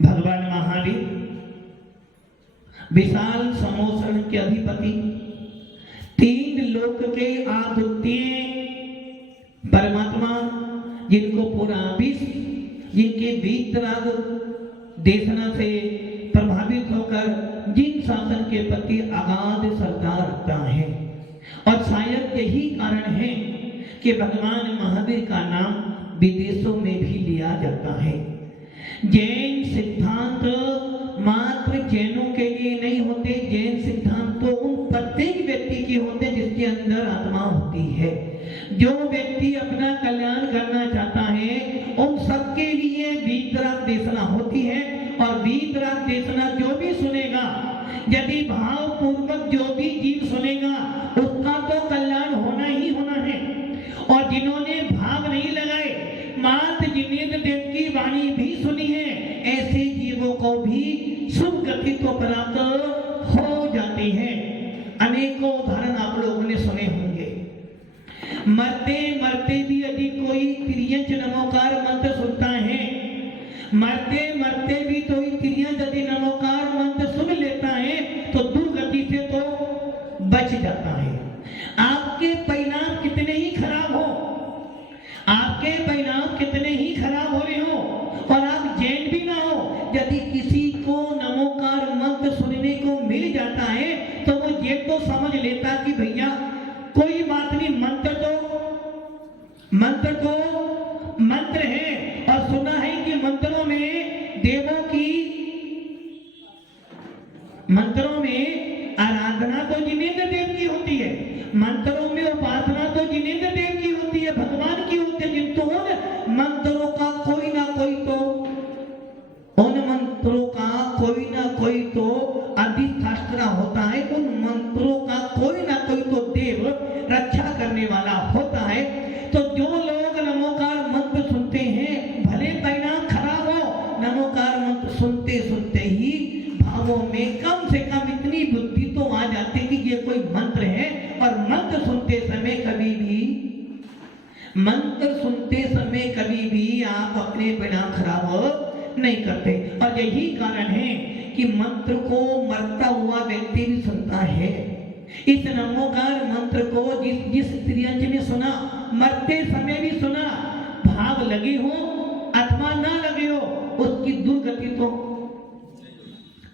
भगवान महावीर विशाल समोसन के अधिपति, तीन लोक के अद्वितीय परमात्मा, जिनको पूरा विश्व जिनके वीतराग देशना से प्रभावित होकर जिन शासन के प्रति अगाध श्रद्धा रखता है। और शायद यही कारण है कि भगवान महावीर का नाम विदेशों में भी लिया जाता है। जैन सिद्धांत मात्र जैनों के लिए नहीं होते, जैन सिद्धांत तो उन प्रत्येक व्यक्ति के होते जिसके अंदर आत्मा होती है। जो व्यक्ति अपना कल्याण करना चाहता है उन सबके लिए वीतराग देशना होती है। और वीतराग देशना जो भी सुनेगा, यदि भाव पूर्वक जो भी जीव सुनेगा, उसका तो कल्याण होना ही होना है। और जिन्होंने भाव नहीं लगाए, मात्र जिनेंद्र देव की वाणी भी सुनी है, ऐसे जीवों को भी शुभ गति तो प्राप्त हो जाती है। अनेकों उदाहरण आप लोगों ने सुने होंगे। मरते मरते भी यदि कोई त्रियंच नमोकार मंत्र सुनता है, मरते मरते भी कोई त्रियंच यदि नमोकार मंत्र सुन लेता है तो दुर्गति से तो बच जाता है। आपके परिणाम कितने ही खराब हो, आपके परिणाम कितने ही खराब हो रहे हो और आप जैन भी ना हो, यदि किसी को नमोकार मंत्र सुनने को मिल जाता है तो वो ये तो समझ लेता कि भैया कोई बात नहीं, मंत्र है। और सुना है कि मंत्रों में आराधना तो जिनेंद्र देव की होती है, मंत्रों में उपासना तो जिनेंद्र देव की होती है, भगवान की होती है। किंतु उन मंत्रों का कोई ना कोई तो अधिष्ठात्र होता है, उन मंत्रों का कोई ना कोई तो देव रक्षा करने वाला होता है। तो जो लोग नमोकार मंत्र सुनते हैं, भले परिणाम खराब हो, नमोकार मंत्र सुनते सुनते ही भावों में कम से कम इतनी बुद्धि तो आ जाती कि ये कोई मंत्र है। और मंत्र सुनते समय कभी भी आप अपने परिणाम खराब नहीं करते। और यही कारण है कि मंत्र को मरता हुआ व्यक्ति भी सुनता है। इस नमोकार मंत्र को जिस त्रियंच ने सुना, मरते समय भी सुना, भाव लगे हो अथवा ना लगे हो, उसकी दुर्गति तो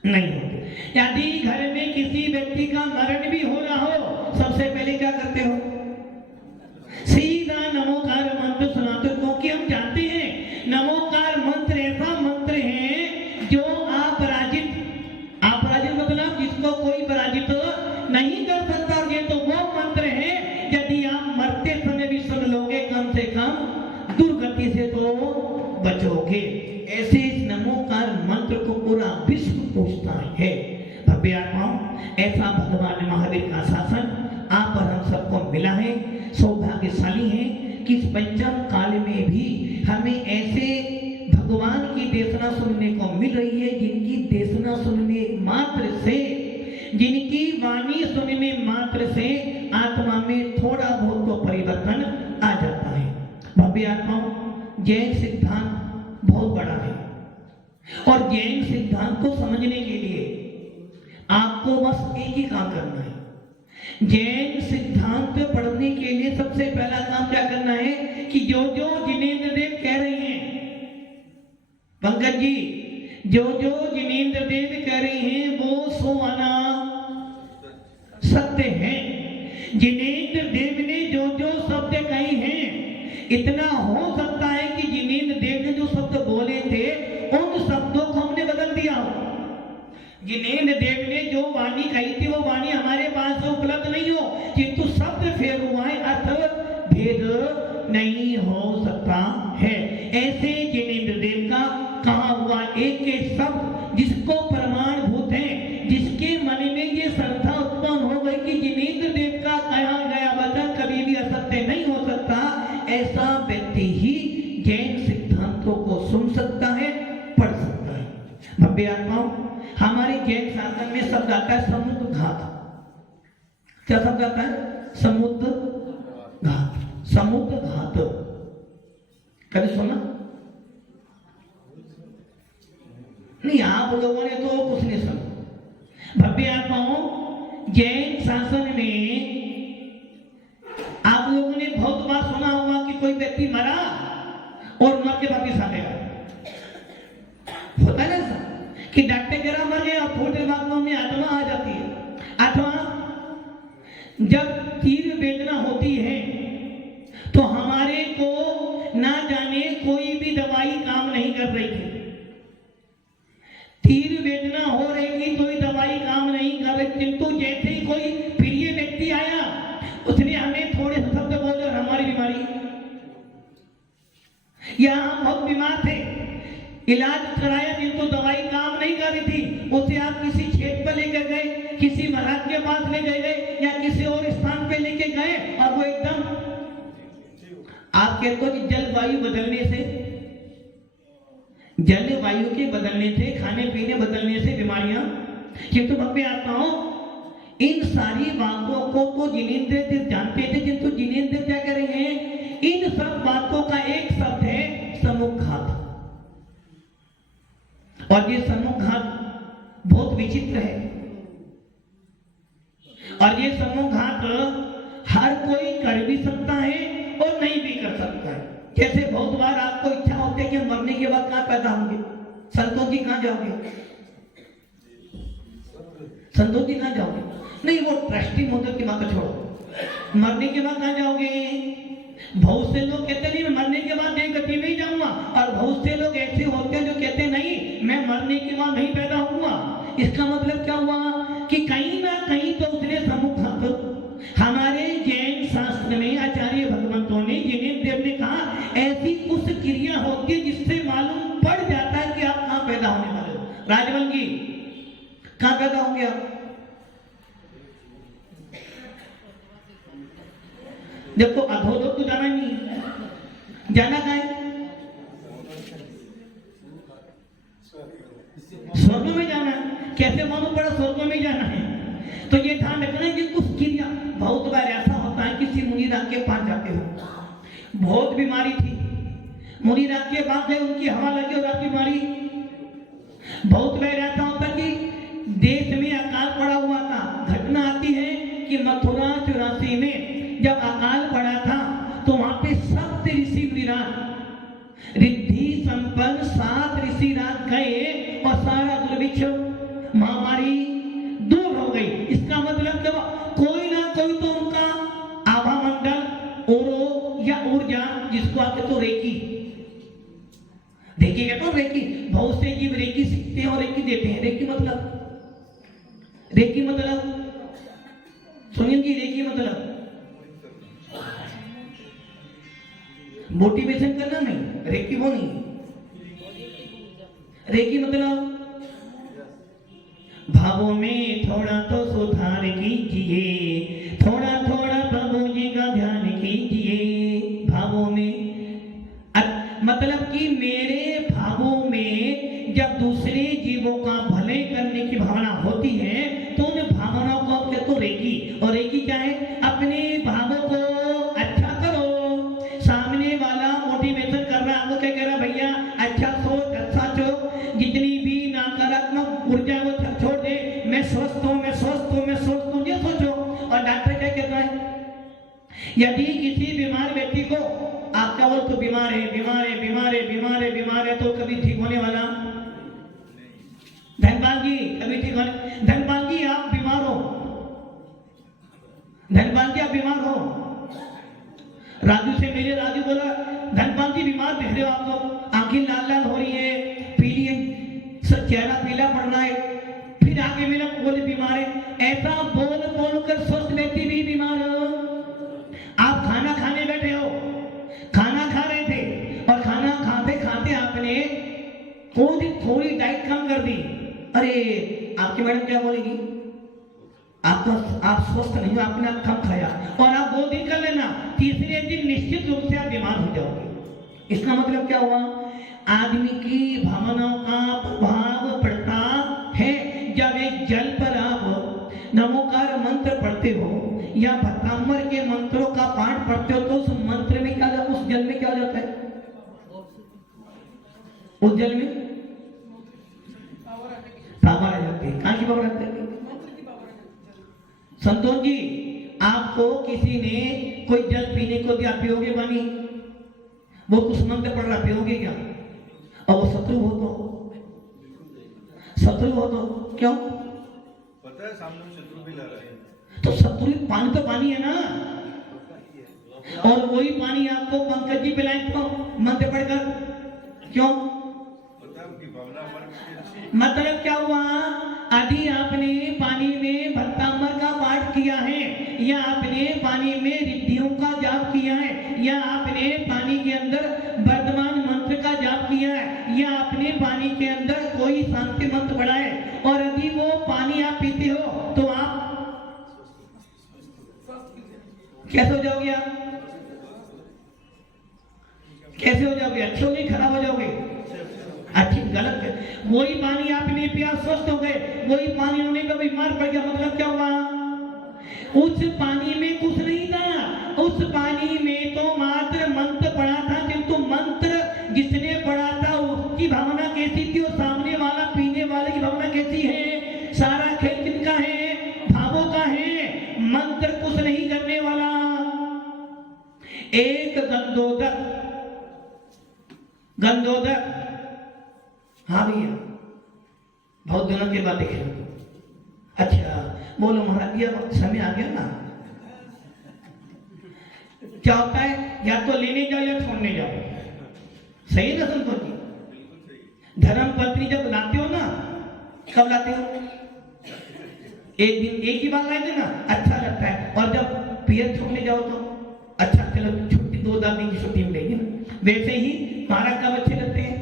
नहीं होती। यदि घर में किसी व्यक्ति का मरण भी हो रहा हो, सबसे पहले क्या करते हो? सीधा नमोकार मंत्र सुनाते हो, क्योंकि हम जानते हैं नमोकार मंत्र ऐसा मंत्र है जो अपराजित मतलब जिसको कोई पराजित नहीं कर सकता। ये तो वो मंत्र है, यदि आप मरते समय भी सुन लोगे, कम से कम दुर्गति से तो बचोगे। ऐसे इस नमोकार मंत्र को पूरा विश्व पूछता है। भव्य आत्माओं, ऐसा भगवान महावीर का शासन आप और हम सबको मिला है। सौभाग्यशाली है कि इस पंचम काल में भी हमें ऐसे भगवान की देशना सुनने को मिल रही है, जिनकी देशना सुनने मात्र से जिनकी वाणी सुनने मात्र से आत्मा में थोड़ा बहुत तो परिवर्तन आ जाता है। भव्य आत्माओं, जैन सिद्धांत बहुत बड़ा है और जैन सिद्धांत को समझने के लिए आपको बस एक ही काम करना है। जैन सिद्धांत पढ़ने के लिए सबसे पहला काम क्या करना है कि जो जो जिनेंद्र देव कह रहे हैं, पंकज जी, जो जो जिनेंद्र देव कह रहे हैं वो सो आना सत्य है। जिनेंद्र देव ने जो जो शब्द कहे हैं, इतना हो सकता है कि जिनेंद्र देव ने जो शब्द बोले थे उन शब्दों को हमने बदल दिया हो। जिनेंद्र देव ने जो वाणी कही थी वो वाणी हमारे पास उपलब्ध नहीं हो, किंतु शब्द फेर हुआ है, अर्थ भेद नहीं हो सकता है। ऐसे जिनेंद्र देव का कहा हुआ एक एक शब्द जिसको प्रमाणभूत है, जिसके मन में ये श्रद्धा उत्पन्न हो गई कि जिनेंद्र देव का कहा गया वचन कभी भी असत्य नहीं हो सकता, ऐसा व्यक्ति ही जैन सिद्धांतों को सुन सकता है, पढ़ सकता है। भव्य आत्माओं, हमारे जैन शासन में शब्द आता है समुद्र घात। क्या शब्द आता है? समुद्र घात। समुद्र घात कभी सुना नहीं? आप लोगों ने तो कुछ नहीं सुना। भव्य आत्माओं, जैन शासन में आप लोगों ने बहुत बार सुना होगा कि कोई व्यक्ति मरा और मर के वापिस आ गया। होता है ना कि डॉक्टर कह रहा मर गया, थोड़ी देर बाद में आत्मा आ जाती है। अथवा जब तीव्र वेदना होती है तो हमारे को ना जाने कोई भी दवाई काम नहीं कर रही थी। तीव्र वेदना हो रही थी, कोई दवाई काम नहीं कर रही, किंतु जैसे ही कोई प्रिय व्यक्ति आया, उसने हमें थोड़े से शब्द बोले और हमारी बीमारी, या हम बहुत बीमार थे, इलाज कराया किंतु दवाई काम नहीं कर रही थी, उसे आप किसी क्षेत्र पर लेकर गए, किसी महाराज के पास ले गए या किसी और स्थान पे लेके गए और वो एकदम, आप कहते हो कि जलवायु बदलने से, जलवायु के बदलने से, खाने पीने बदलने से बीमारियां, किंतु भव्य आत्माओं, इन सारी बातों को तो जिनेंद्र देव जानते थे, किंतु जिनेंद्र क्या कह रहे हैं, इन सब बातों का एक शब्द है सम्मुखघात। और ये सम्मुखघात बहुत विचित्र है और ये सम्मुखघात हर कोई कर भी सकता है और नहीं भी कर सकता है। जैसे बहुत बार आपको इच्छा होती है कि मरने के बाद कहां पैदा होंगे, संतोष जी कहां जाओगे, संतोष जी कहां जाओगे, नहीं वो ट्रस्टी मोदक की बात छोड़ो, मरने के बाद कहां जाओगे। बहुत से लोग कहते नहीं मैं मरने के बाद एक गति नहीं जाऊंगा, और बहुत से लोग ऐसे होते हैं जो कहते नहीं मैं मरने के बाद नहीं पैदा होऊंगा। इसका मतलब क्या हुआ कि कहीं ना कहीं तो उसने सम्मुखघात। हमारे जैन शास्त्र में आचार्य भगवंतों ने, जिनेंद्र देव ने कहा ऐसी कुछ क्रिया होती है जिससे मालूम पड़ जाता है कि आप कहां पैदा होने वाले हो। राजमल जी कहां पैदा होंगे आप? देखो अधोलोक तो जाना नहीं है, जाना कहां है? स्वर्ग में जाना है। कैसे मालूम पड़ा स्वर्ग में जाना है? तो ये ध्यान रखना है कि कुछ क्रिया, बहुत बार ऐसा होता है किसी मुनिराज के पास जाते हो, बहुत बीमारी थी, मुनिराज के पास गए, उनकी हवा लगी और आपकी बीमारी। बहुत बार ऐसा होता कि देश में अकाल पड़ा हुआ था। घटना आती है कि मथुरा 84 में जब अकाल पड़ा था तो वहां पे 7 ऋषि मुनिराज, रिद्धि संपन्न 7 ऋषि राज गए और सारा दुर्भिक्ष महामारी दूर हो गई। इसका मतलब जब कोई ना कोई तो उनका आभा मंडल ओरो या ऊर्जा, जिसको आते तो रेकी, देखिएगा तो रेकी, बहुत से जीव रेकी सीखते हैं और रेकी देते हैं। रेकी मतलब सुनिए कि रेकी मतलब मोटिवेशन करना नहीं, रेकी वो नहीं। रेकी मतलब भावों में थोड़ा तो सुधार कीजिए, थोड़ा थोड़ा प्रभु जी का ध्यान कीजिए। भावों में मतलब कि मेरे भावों में जब दूसरे जीवों का भले करने की भावना होती है तो उन मैं स्वस्थ हूं, मैं स्वस्थ हूं, ये सोचो। और डॉक्टर क्या कहता है? यदि किसी बीमार व्यक्ति को आप क्या बोलते, तो बीमार है, बीमार है, बीमार है, बीमार है, बीमार है, तो कभी ठीक होने वाला? धनपाल जी कभी ठीक होने? धनपाल जी आप बीमार हो, धनपाल जी आप बीमार हो, राजू से मिले, राजू बोला धनपाल जी बीमार दिख रहे हो आप, तो आंखें लाल लाल हो रही है, पीली है, चेहरा पीला पड़ रहा है, फिर आगे मेरा बोले बीमार है। ऐसा बोल बोलकर स्वस्थ व्यक्ति भी बीमार हो। आप खाना खाने बैठे हो, खाना खा रहे थे और खाना खाते खाते आपने थोड़ी डाइट कम कर दी, अरे आपकी मैडम क्या बोलेगी? आप स्वस्थ नहीं हो, आपने कम खाया, और आप 2 दिन कर लेना, तीसरे दिन निश्चित रूप से आप बीमार हो जाओगे। इसका मतलब क्या हुआ? आदमी की भावनाओं का प्रभाव पड़ता है। जब एक जल पर आप नमोकार मंत्र पढ़ते हो या भक्तामर के मंत्रों का पाठ पढ़ते हो, तो उस मंत्र में क्या, उस जल में क्या हो जाता है? उस जल में पावर आ जाती है। कहां की पावर आती है? संतोष जी, आपको किसी ने कोई जल पीने को दिया, पियोगे पानी? वो कुछ मंत्र पढ़ रहा, पियोगे क्या? और वो शत्रु हो तो क्यों? पता है सामने शत्रु भी ला रहा है, तो शत्रु पानी तो पानी है ना, और वही पानी आपको पंकज जी पिलाएं तो मंत्र पढ़कर, क्यों? मतलब क्या हुआ? यदि आपने पानी में भक्तामर का पाठ किया है, या आपने पानी में रिद्धियों का जाप किया है, या आपने पानी के अंदर वर्तमान मंत्र का जाप किया है, या आपने पानी के अंदर कोई शांति मंत्र पढ़ा है, और यदि वो पानी आप पीते हो तो आप कैसे हो जाओगे? आप कैसे हो जाओगे? अच्छे हो नहीं, खराब हो जाओगे? अच्छी गलत है। वही पानी आपने पिया, स्वस्थ हो गए, वही पानी होने का बीमार पड़ गया, मतलब क्या हुआ? उस पानी में कुछ नहीं था, उस पानी में तो मात्र मंत्र पड़ा था, किंतु मंत्र जिसने पढ़ा था उसकी भावना कैसी थी, और सामने वाला पीने वाले की भावना कैसी है? सारा खेल किसका है? भावों का है, मंत्र कुछ नहीं करने वाला। एक गंधोदक, हाँ भैया, बहुत दिनों के बाद देखे। अच्छा बोलो महाराज, ये समय आ गया ना, क्या होता है? या तो लेने जाओ या छोड़ने जाओ, सही है ना संतोष जी? धर्म पत्नी जब लाते हो ना, कब लाते हो? एक दिन, एक ही बार लाए थे ना, अच्छा लगता है, और जब पियर छोड़ने जाओ तो अच्छा, चलो छुट्टी 2 दिन की छुट्टी मिलेगी ना। वैसे ही महाराज कब अच्छे लगते हैं?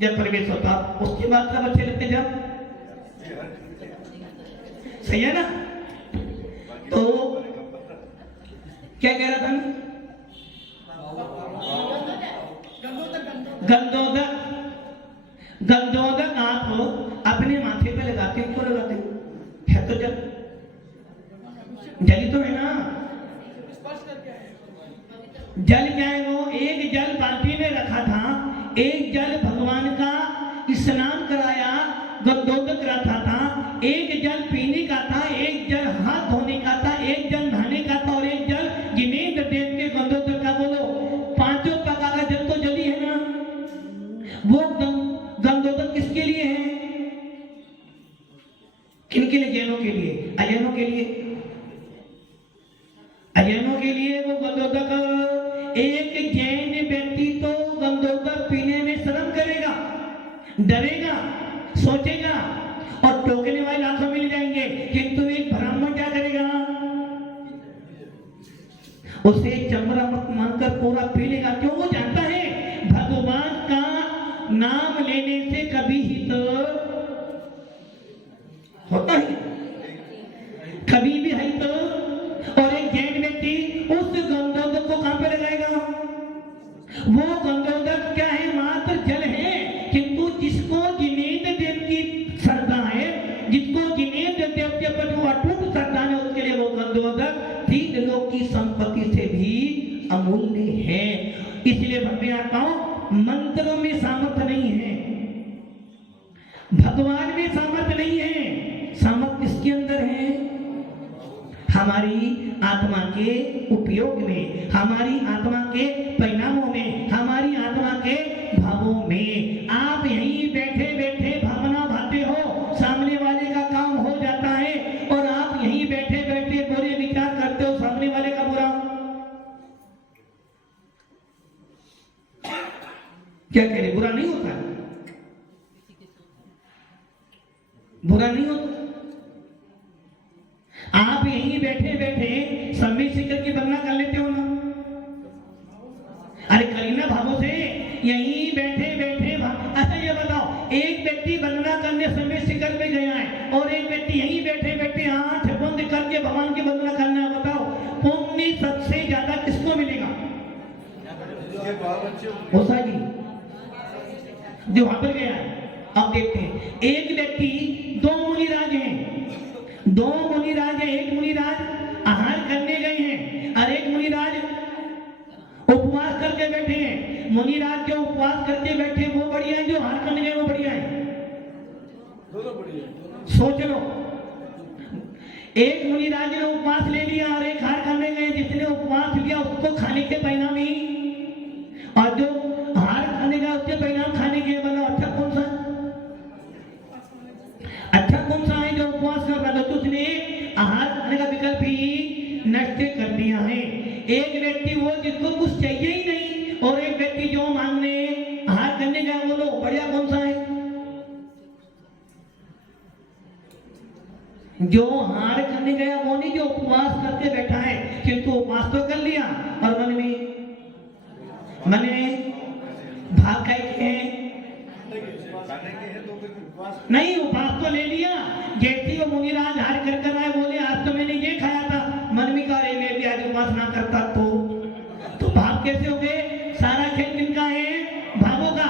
जब प्रवेश होता, उसके बाद कब अच्छे लगते? जब, सही है ना? तो क्या कह रहा था? गंधोदक आप अपने माथे पे लगाते हो, क्यों लगाते हो? है तो जल, जल तो है ना। जल क्या है? वो एक जल बाल्टी में रखा था, एक जल भगवान का स्नान कराया, गंधोदक रखा था, एक जल पीने का था, एक जल हाथ धोने का था, एक जल नहाने का था, और एक जल जिनेंद्र देव के गंधोदक का। बोलो, 5 प्रकार का जल तो जल ही है ना। वो गंधोदक किसके लिए है? किनके लिए? जैनों के लिए, अजैनों के लिए। अजैनों के लिए वो गंधोदक, एक जैन व्यक्ति तो गंधोदक पीने में शर्म करेगा, डरेगा, सोचेगा, और टोकने वाले लाखों मिल जाएंगे, किंतु एक ब्राह्मण क्या करेगा? उसे चमड़ा मत मानकर पूरा पी लेगा। क्यों? वो जानता है भगवान का नाम लेने से कभी हित होता है, कभी भी हित। और एक जैन व्यक्ति उस गंधोदक को कहां पे लगाएगा? वो गंधोदक क्या है? मात्र जल है, किंतु जिसको जिनेंद्र देव की श्रद्धा है, जिसको जिनेंद्र देव के प्रति वो अटूट श्रद्धा है, उसके लिए वो गंधोदक 3 लोक की संपत्ति से भी अमूल्य है। इसलिए भक्तियाताओं, मंत्रों में सामर्थ्य नहीं है, भगवान में सामर्थ्य नहीं है, सामर्थ्य हमारी आत्मा के उपयोग में, हमारी आत्मा के परिणामों में, हमारी आत्मा के भावों में। आप यहीं बैठे बैठे भावना भाते हो, सामने वाले का काम हो जाता है, और आप यहीं बैठे बैठे बुरे विचार करते हो, सामने वाले का बुरा। क्या कह रहे, बुरा नहीं होता, बुरा नहीं होता। आप यहीं बैठे बैठे सम्मिलित शिखर की वंदना कर लेते हो ना? अरे करीना भावों से यहीं बैठे बैठे अच्छा ये बताओ, एक व्यक्ति वंदना करने सम्मिलित शिखर पे गया है और एक व्यक्ति यहीं बैठे बैठे आंख बंद करके भगवान की वंदना करना है, बताओ पुण्य सबसे ज्यादा किसको मिलेगा? होसा जी जो वहां पर गया है। अब देखते हैं, एक व्यक्ति, दो मुनिराज हैं, दो मुनिराज हैं, एक मुनिराज आहार करने गए हैं और एक मुनिराज उपवास करके बैठे हैं। मुनिराज जो उपवास करके बैठे वो बढ़िया है, जो आहार करने गए वो बढ़िया है? दोनों बढ़िया। सोच लो, एक मुनिराज ने उपवास ले लिया और एक आहार करने गए, जिसने उपवास लिया उसको खाने के परिणाम ही, और जो आहार खाने का उसके परिणाम खाने के। बोलो अच्छा कौन सा, अच्छा कौन सा है? जो उपवास कर रहा था, तो उसने आहार खाने का विकल्प ही नष्ट कर दिया है। एक व्यक्ति वो जिसको कुछ चाहिए ही नहीं, और एक व्यक्ति जो मांगने आहार करने गया, वो लोग बढ़िया कौन सा है? जो आहार करने गया वो नहीं, जो उपवास करके बैठा है, किंतु उपवास तो कर लिया और मन में भाग गए नहीं, उपवास तो ले लिया। जैसे वो मुनिराज हार कर आए, बोले आज तो मैंने ये खाया था, मन में कहा मैं भी आज उपवास ना करता तो भाव कैसे हो गए? सारा खेल किनका है? भावों का।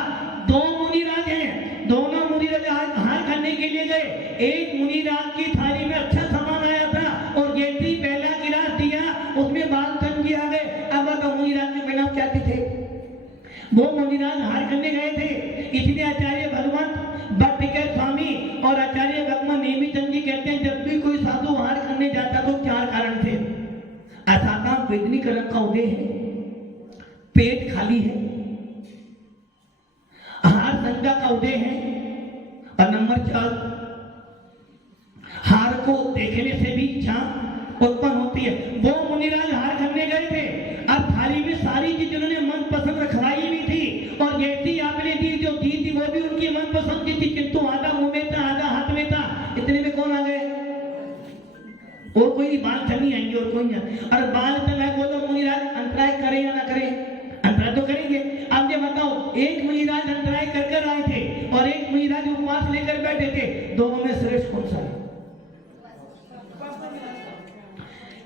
दो मुनिराज हैं, दोनों मुनिराज हार खाने के लिए गए। एक मुनिराज की थाली में अच्छा सामान आया था और जैसे पहला गिलास दिया उसमें बाल तंग आ गए। अब तो मुनिराज के परिणाम क्या थे? वो मुनिराज हार करने गए थे, इसलिए आचार्य भगवंत भट्टिकर स्वामी और आचार्य भगवान नेमीचंद जी कहते हैं, जब भी कोई साधु हार करने जाता तो चार कारण थे। असाका वेदनीकरण का उदय है, पेट खाली है, हार संज्ञा का उदय है, और नंबर 4 हार को देखने से भी इच्छा उत्पन्न होती है। वो मुनिराज हार करने गए थे, अब थाली में सारी चीज उन्होंने मन पसंद रखवाई भी थी, और जैसी आपने दी जो दी थी वो भी उनकी मन पसंद की थी, किंतु आधा मुंह में था आधा हाथ में था। इतने में कौन आ गए? और कोई नहीं, बाल चली आएंगे और कोई नहीं। और बाल चला बोलो मुनिराज अंतराय करें या ना करें? अंतराय तो करेंगे। अब ये बताओ, एक मुनिराज अंतराय कर आए थे और एक मुनिराज उपवास लेकर बैठे थे, दोनों में श्रेष्ठ कौन सा है?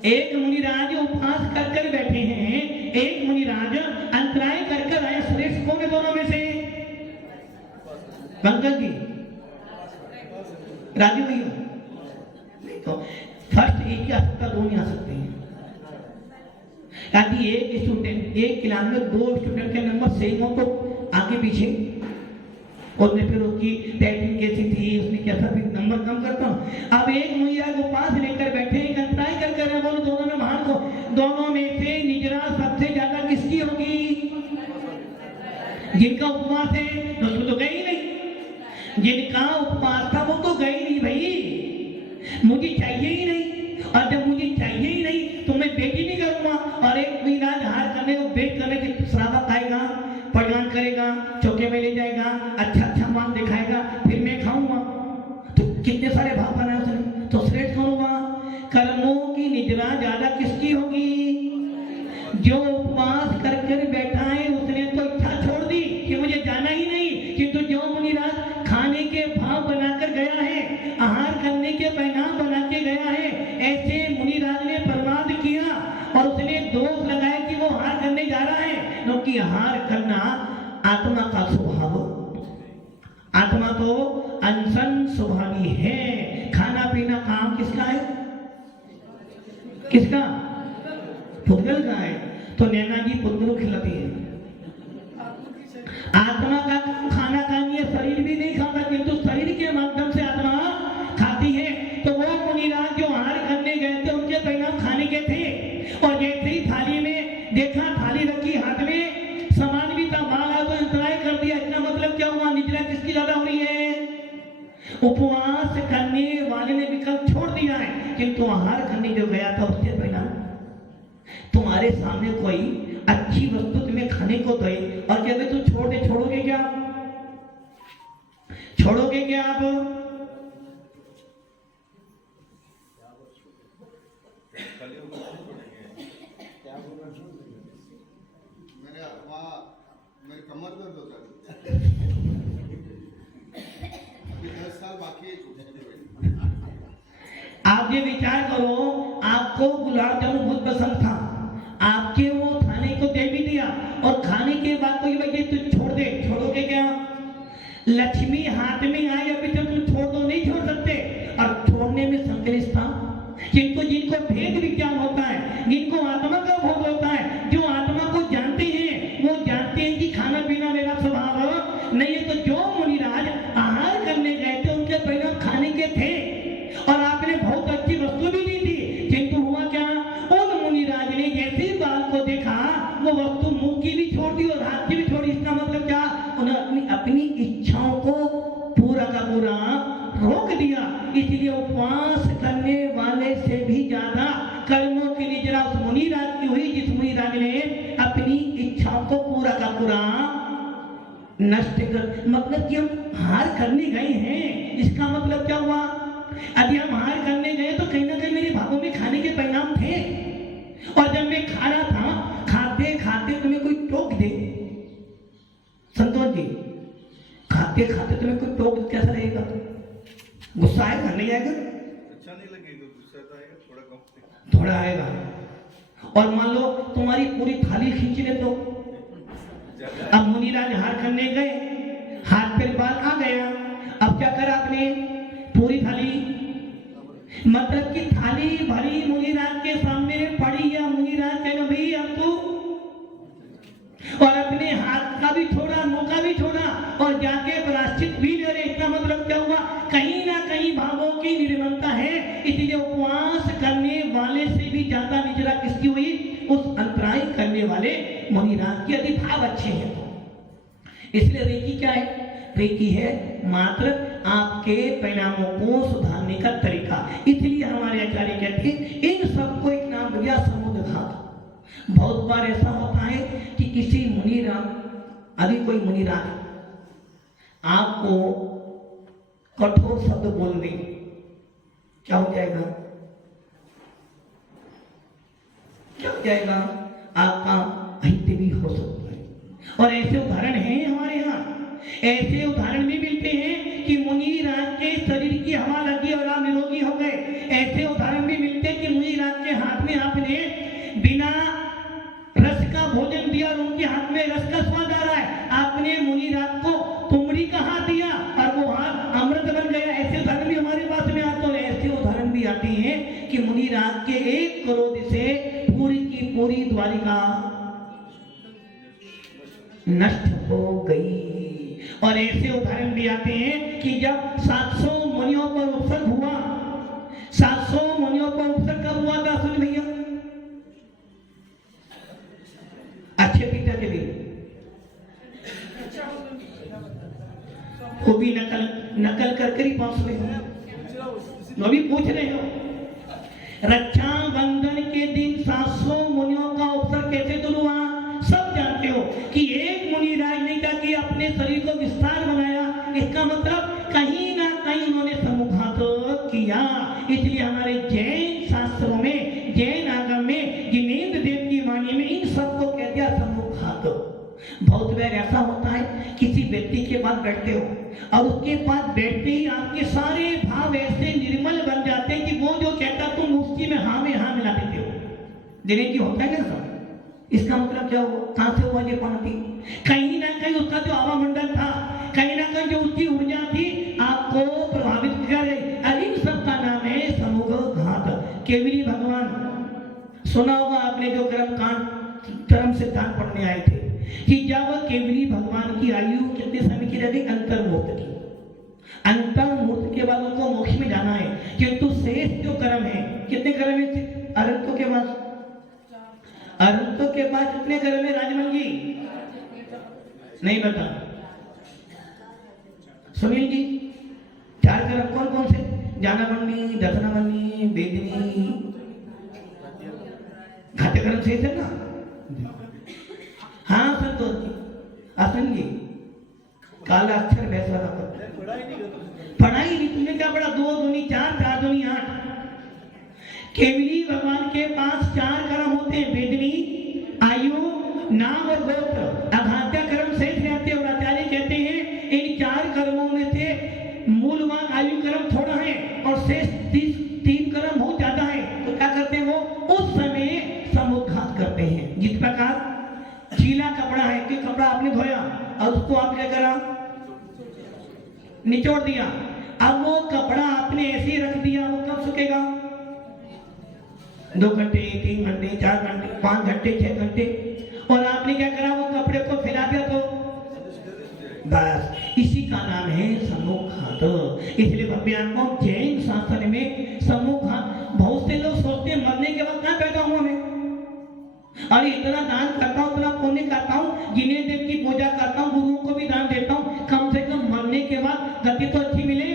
एक मुनिराज उपवास कर बैठे हैं, एक मुनिराज अंतराय कर आए, श्रेष्ठ कौन है दोनों में से? पंकज जी, राजू भैया, तो फर्स्ट एक ही आ सकता, दो नहीं आ सकते हैं। ताकि एक स्टूडेंट, एक क्लास में दो स्टूडेंट के नंबर सेम हो तो आगे पीछे, और मैं फिर उसकी टाइपिंग कैसी थी, उसने कैसा फिर नंबर कम करता हूँ। अब एक मुनिराज उपवास लेकर बैठे, एक अंतराय कर बोलो दोनों में महान को, दोनों में से निजरा सबसे ज्यादा किसकी होगी? जिनका उपवास है, उसमें तो गए ही नहीं। जिनका उपवास था वो तो गए नहीं भाई, मुझे चाहिए ही नहीं, और जब मुझे चाहिए ही नहीं तो मैं बेट ही नहीं करूंगा। और एक मुनिराज हार करने को बेट करने के श्रावक आएगा, प्रदान करेगा, चौके में ले जाएगा, अच्छा मान दिखाएगा, फिर मैं खाऊंगा, तो कितने सारे भाव बनाए उसने, तो श्रेष्ठ कौन हुआ? कर्मों की निजरा ज्यादा किसकी होगी? जो उपवास कर बैठा है उसने तो इच्छा छोड़ दी कि मुझे जाना ही नहीं, किंतु जो मुनिराज खाने के भाव बनाकर गया है, आहार करने के परिणाम बना के गया है, ऐसे मुनिराज ने बर्बाद किया और उसने दोष लगाया कि वो हार करने जा रहा है, क्योंकि हार करना आत्मा का स्वभाव, आत्मा तो अनशन स्वभावी है। खाना पीना काम किसका है? किसका? पुद्गल का है। तो नैना जी पुद्गल खिलाती है। आत्मा का खाना खानी है, शरीर भी नहीं खाता, किंतु शरीर के माध्यम से आत्मा खाती है। तो वो मुनिराज जो आहार करने गए थे उनके परिणाम किंतु आहार करने जो गया था उससे पहला तुम्हारे सामने कोई अच्छी वस्तु तुम्हें खाने को दे और जब तुम छोड़ दे, छोड़ोगे क्या? छोड़ोगे क्या आप? मेरे कमर दर्द होता है अभी 10 साल बाकी है। आप ये विचार करो, आपको गुलाब जामुन बहुत पसंद था, आपके वो खाने को दे भी दिया और खाने के बाद कोई भाई तू छोड़ दे, छोड़ोगे क्या? लक्ष्मी हाथ में आई अभी तो तुम छोड़ दो, नहीं छोड़ सकते। और छोड़ने में संकलित था जिनको भेद विज्ञान होता है, जिनको आत्मा का बोध होता है, जो आत्मा को जानते हैं वो जानते हैं कि खाना पीना मेरा स्वभाव नहीं है। तो जो मुनिराज आहार करने गए थे उनके परिणाम खाने के थे और आपने बहुत अच्छी वस्तु भी दी थी, किंतु हुआ क्या? उन मुनिराज ने जैसे बाल को देखा वो वस्तु मुंह की भी छोड़ दी और हाथ की भी छोड़ी। इसका मतलब क्या? उन्होंने अपनी इच्छाओं को पूरा का पूरा रोक दिया। इसलिए उपवास करने वाले से भी ज्यादा कर्मों के लिए जरा उस मुनिराज की हुई जिस मुनिराज ने अपनी इच्छाओं को पूरा का पूरा नष्ट कर। मतलब कि हम हार करने गए हैं, इसका मतलब क्या हुआ? यदि हम हार करने गए तो कहीं ना कहीं मेरे भागों में खाने के परिणाम थे और जब मैं खा रहा था, खाते खाते तुम्हें कोई टोक दे, संतोष जी, खाते खाते तुम्हें कोई टोक दे, कैसा रहेगा? गुस्सा आएगा नहीं आएगा? अच्छा नहीं लगेगा, गुस्सा तो आएगा, थोड़ा कम थोड़ा आएगा। और मान लो तुम्हारी पूरी थाली खींच ले तो अब मुनिराज हार करने गए, हाथ पे बाल आ गया, अब क्या करा आपने? पूरी थाली, मतलब कि थाली भरी मुनिराज के सामने पड़ी या मुनिराज कहे भाई अब तू, और अपने हाथ का भी छोड़ा, मुंह का भी छोड़ा और जाके प्रायश्चित भी ले रहे। इसका मतलब क्या हुआ? कहीं ना कहीं भावों की निर्मलता है। इसलिए उपवास करने वाले से भी ज्यादा निजरा किसकी हुई? उस अंतराय करने वाले मुनिराज के यदि भाव अच्छे हैं तो। इसलिए रेकी क्या है? रेकी है मात्र आपके परिणामों को सुधारने का तरीका। इसलिए हमारे आचार्य कहते हैं इन सबको एक नाम दिया समुद्घात। बहुत बार ऐसा होता है कि किसी मुनिराज, अभी कोई मुनिराज आपको कठोर शब्द बोल दे, क्या हो जाएगा? क्या हो जाएगा? आपका अहित भी हो सकता है। और ऐसे उदाहरण हैं हमारे यहाँ, ऐसे उदाहरण भी मिलते हैं कि मुनिराज के शरीर की हवा लगी और आप निरोगी हो गए। ऐसे उदाहरण भी मिलते हैं कि मुनिराज के हाथ में आपने बिना रस का भोजन दिया और उनके हाथ में रस का स्वाद आ रहा है। आपने मुनिराज को तुमड़ी का हाथ दिया और वो हाथ अमृत बन गया। ऐसे उदाहरण भी हमारे पास में आते हैं। ऐसे उदाहरण भी आते हैं कि मुनिराज के एक क्रोध से पूरी की पूरी द्वारिका नष्ट हो गई। और ऐसे उदाहरण भी आते हैं कि जब 700 मुनियों पर उपसर्ग हुआ, 700 मुनियों पर उपसर्ग कब हुआ था? सुन भैया, अच्छे पिता के लिए वो भी नकल करके ही पहुंच रहे हो, अभी पूछ रहे हो। रक्षा बंधन के दिन 700 मुनियों का उपसर्ग कैसे दूर हुआ? सब जानते हो कि एक मुनिराज ने क्या किया? अपने शरीर को विस्तार बनाया। इसका मतलब कहीं ना कहीं उन्होंने समुघात किया। इसलिए हमारे जैन शास्त्रों में, जैन आगम में, जिनेन्द्र देव की वाणी में इन सबको कह दिया समुघात। बहुत बार ऐसा होता है किसी व्यक्ति के पास बैठते हो और उसके पास बैठते ही आपके सारे भाव ऐसे निर्मल बन जाते हैं कि वो जो कहता तुम उसकी में हाँ मिला देते हो। दिनेश जी होता है ना? इसका मतलब क्या हुआ? कहां से हुआ ये पानी? कहीं ना कहीं उसका जो आवामंडल था, कहीं ना कहीं जो उसकी ऊर्जा थी आपको प्रभावित कर रही। इन सब का नाम है समुघात। केवली भगवान सुना होगा आपने, जो कर्म सिद्धांत पढ़ने आए थे कि जब केवली भगवान की आयु कितने समय की रह गई? अंतर्मुहूर्त की। अंतर्मुहूर्त के बाद उनको मोक्ष में जाना है, किंतु शेष जो कर्म है, कितने कर्म है? अरंतों के बाद, अरंतों के बाद कितने कर्म है राजमल जी? नहीं बता सुनील जी, 4 कर्म कौन कौन से? जाना बननी, दसना बननी, वेदनी, शेष है ना। हाँ संतोष जी, आसन जी, काला अक्षर वैसा ना कर, पढ़ाई नहीं। तुमने क्या पढ़ा? 2 दूनी 4, 4 दूनी 8। केवली भगवान के पास 4 कर्म होते हैं, वेदनी, आयु, नाम और गोत्र। अघात्य कर्म शेष रहते हैं और आचार्य कहते हैं इन 4 कर्मों में से मूलवान आयु कर्म थोड़ा है और शेष 3 कर्म बहुत ज्यादा है। तो क्या करते हैं वो? उस समय समुद्घात करते हैं। जिस प्रकार गीला कपड़ा है कि कपड़ा आपने धोया और उसको आप क्या करा? निचोड़ दिया। अब वो कपड़ा आपने ऐसे ही रख दिया, वो कब सूखेगा? 2 घंटे, 3 घंटे, 4 घंटे, 5 घंटे, 6 घंटे। और आपने क्या करा? वो कपड़े को फैला दिया तो बस इसी का नाम है समूहघात। इसलिए भव्यांकों जैन शासन में समूहघात, बहुत से लोग सोचते हैं मरने के बाद कहाँ पैदा हुआ मैं, अरे इतना दान करता हूँ, इतना पुण्य करता हूँ, जिन्हें देव की पूजा करता हूँ, गुरुओं को भी दान देता हूँ, कम से कम मरने के बाद गति तो अच्छी मिले।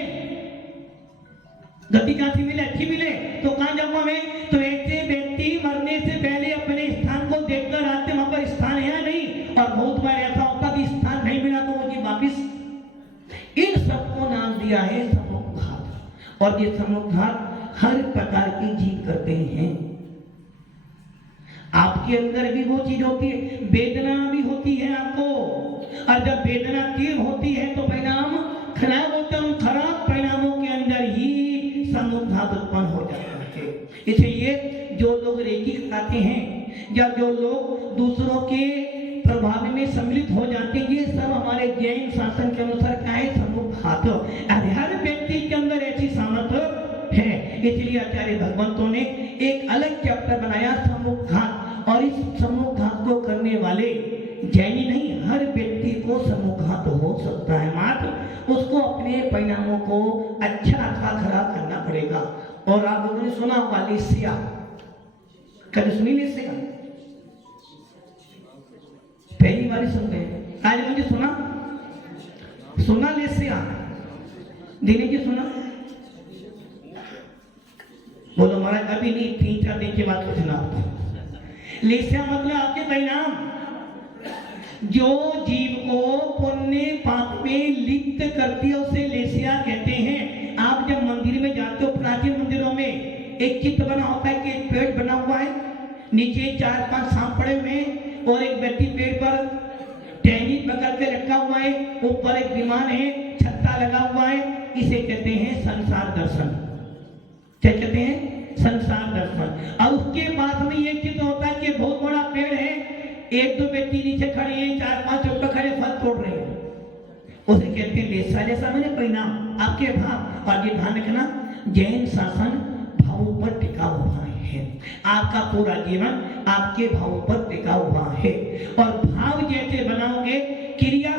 गति कहाँ से मिले? अच्छी मिले। तो कहाँ जाऊंगा मैं? तो ऐसे व्यक्ति मरने से पहले अपने स्थान को देखकर आते, वहां पर स्थान है या नहीं। और बहुत बार ऐसा होता कि स्थान नहीं मिला तो वो जी वापिस। इन सबको नाम दिया है समूहघात। और ये समूहघात हर प्रकार की जीव करते हैं। आपके अंदर भी वो चीज होती है, वेदना भी होती है आपको, और जब वेदना तीव्र होती है तो परिणाम खराब होते हैं। खराब परिणामों के अंदर ही समूहघात उत्पन्न हो जाता है। इसलिए जो लोग रेकी कराते हैं या जो लोग दूसरों के प्रभाव में सम्मिलित हो जाते हैं, ये सब हमारे जैन शासन के अनुसार क्या है? समूहघात। हर व्यक्ति के अंदर ऐसी सामर्थ्य है। इसलिए आचार्य भगवंतों ने एक अलग चैप्टर बनाया समूहघात। और इस समूहघात को करने वाले जैनी नहीं, हर व्यक्ति को समूहघात हो सकता है, मात्र उसको अपने परिणामों को अच्छा अथवा खराब करना पड़ेगा। और आप लोगों ने सुना होगा लेसिया, कभी सुनी लेसिया? पहली बार सुन रहे हैं आज। मुझे सुना लेसिया? दिने की सुना? बोलो महाराज अभी नहीं, 3-4 दिन के बाद कुछ ना। लेसिया मतलब आपके परिणाम। जो जीव को पुण्य पाप में लिप्त करती है उसे लेसिया कहते हैं। आप जब मंदिर में जाते हो, प्राचीन मंदिरों में एक चित्र बना होता है कि एक पेड़ बना हुआ है, नीचे 4-5 सांप पड़े हुए हैं और एक व्यक्ति पेड़ पर टहनी पकड़ के रखा हुआ है, ऊपर एक विमान है, छत्ता लगा हुआ है। इसे कहते हैं संसार दर्शन। क्या कहते हैं? संसार दर्शन। और उसके पास में ये चित्र होता है कि बहुत बड़ा पेड़ है, 1-2 व्यक्ति नीचे खड़े हैं, 4-5 ऊपर खड़े फल तोड़ रहे हैं। उसे कहते हैं लेसा। जैसा मैंने परिणाम आपके भाव। और ये ध्यान रखना, जैन शासन भावों पर टिका हुआ है। आपका पूरा जीवन आपके भावों पर टिका हुआ है। और भाव जैसे बनाओगे, क्रिया